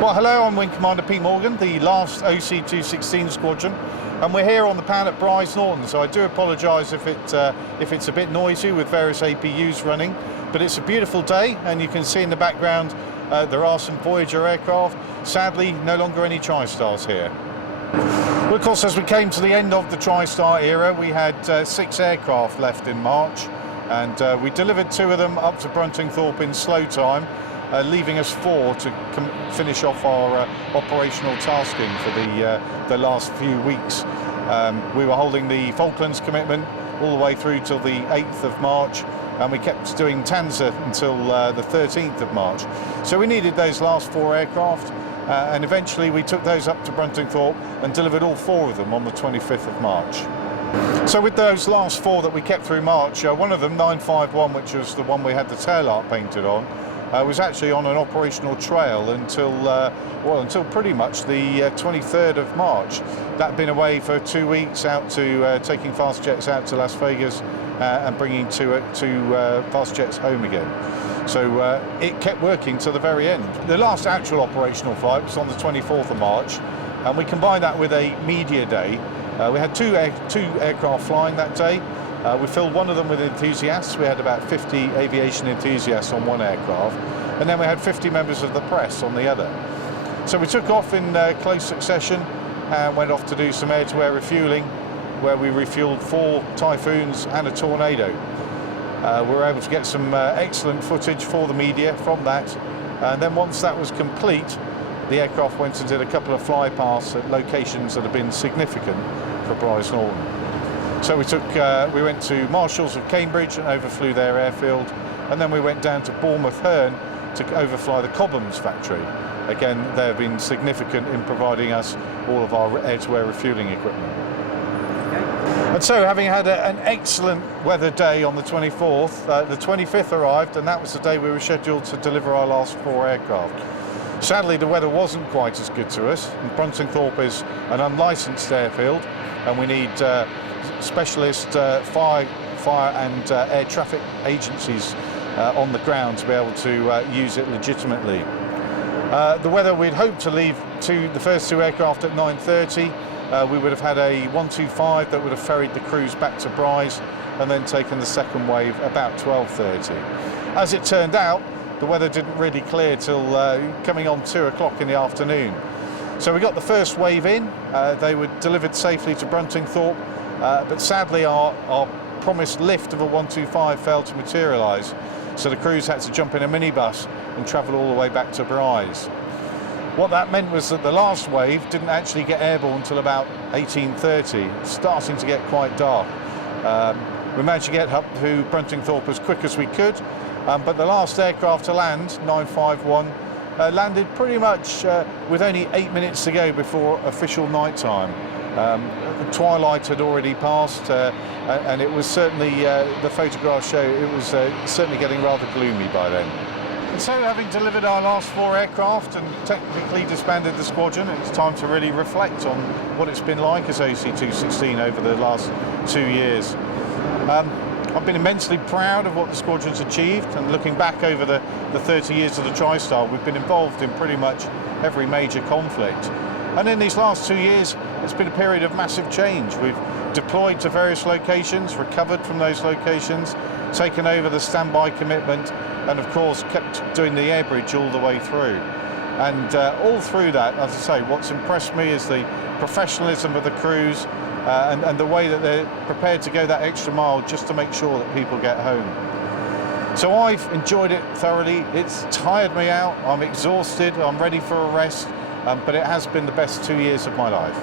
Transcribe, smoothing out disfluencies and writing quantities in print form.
Well, hello, I'm Wing Commander Pete Morgan, the last OC-216 squadron, and we're here on the pad at Brize Norton, so I do apologise if it's a bit noisy with various APUs running, but it's a beautiful day, and you can see in the background there are some Voyager aircraft. Sadly, no longer any TriStars here. Well, of course, as we came to the end of the TriStar era, we had 6 aircraft left in March, and we delivered 2 of them up to Bruntingthorpe in slow time, leaving us 4 to finish off our operational tasking for the last few weeks. We were holding the Falklands commitment all the way through till the 8th of March, and we kept doing Tanza until the 13th of March. So we needed those last 4 aircraft, and eventually we took those up to Bruntingthorpe and delivered all 4 of them on the 25th of March. So with those last 4 that we kept through March, one of them, 951, which was the one we had the tail arc painted on, was actually on an operational trail until pretty much the 23rd of March. That'd been away for 2 weeks, out to taking fast jets out to Las Vegas and bringing 2 fast jets home again. So it kept working to the very end. The last actual operational flight was on the 24th of March, and we combined that with a media day. We had two aircraft flying that day. We filled one of them with enthusiasts. We had about 50 aviation enthusiasts on one aircraft, and then we had 50 members of the press on the other. So we took off in close succession and went off to do some air-to-air refueling, where we refueled 4 Typhoons and a Tornado. We were able to get some excellent footage for the media from that, and then once that was complete, the aircraft went and did a couple of flypasts at locations that have been significant for Brize Norton. So we went to Marshalls of Cambridge and overflew their airfield, and then we went down to Bournemouth Herne to overfly the Cobhams factory. Again, they have been significant in providing us all of our air-to-air refueling equipment. And so, having had an excellent weather day on the 24th, the 25th arrived, and that was the day we were scheduled to deliver our last 4 aircraft. Sadly, the weather wasn't quite as good to us, and Bruntingthorpe is an unlicensed airfield, and we need specialist fire and air traffic agencies on the ground to be able to use it legitimately. The weather, we'd hoped to leave the first 2 aircraft at 9:30. We would have had a 125 that would have ferried the crews back to Brize and then taken the second wave about 12:30. As it turned out, the weather didn't really clear till coming on 2 o'clock in the afternoon. So we got the first wave in. They were delivered safely to Bruntingthorpe, but sadly our promised lift of a 125 failed to materialise, so the crews had to jump in a minibus and travel all the way back to Brize. What that meant was that the last wave didn't actually get airborne until about 18:30, starting to get quite dark. We managed to get up to Bruntingthorpe as quick as we could, but the last aircraft to land, 951, landed pretty much with only 8 minutes to go before official night time. The twilight had already passed, and it was certainly, the photographs show, it was certainly getting rather gloomy by then. And so, having delivered our last 4 aircraft and technically disbanded the squadron, it's time to really reflect on what it's been like as OC-216 over the last 2 years. I've been immensely proud of what the squadron's achieved, and looking back over the 30 years of the TriStar, we've been involved in pretty much every major conflict. And in these last 2 years, it's been a period of massive change. We've deployed to various locations, recovered from those locations, taken over the standby commitment, and of course kept doing the air bridge all the way through. And all through that, as I say, what's impressed me is the professionalism of the crews, and the way that they're prepared to go that extra mile just to make sure that people get home. So I've enjoyed it thoroughly. It's tired me out, I'm exhausted, I'm ready for a rest, but it has been the best 2 years of my life.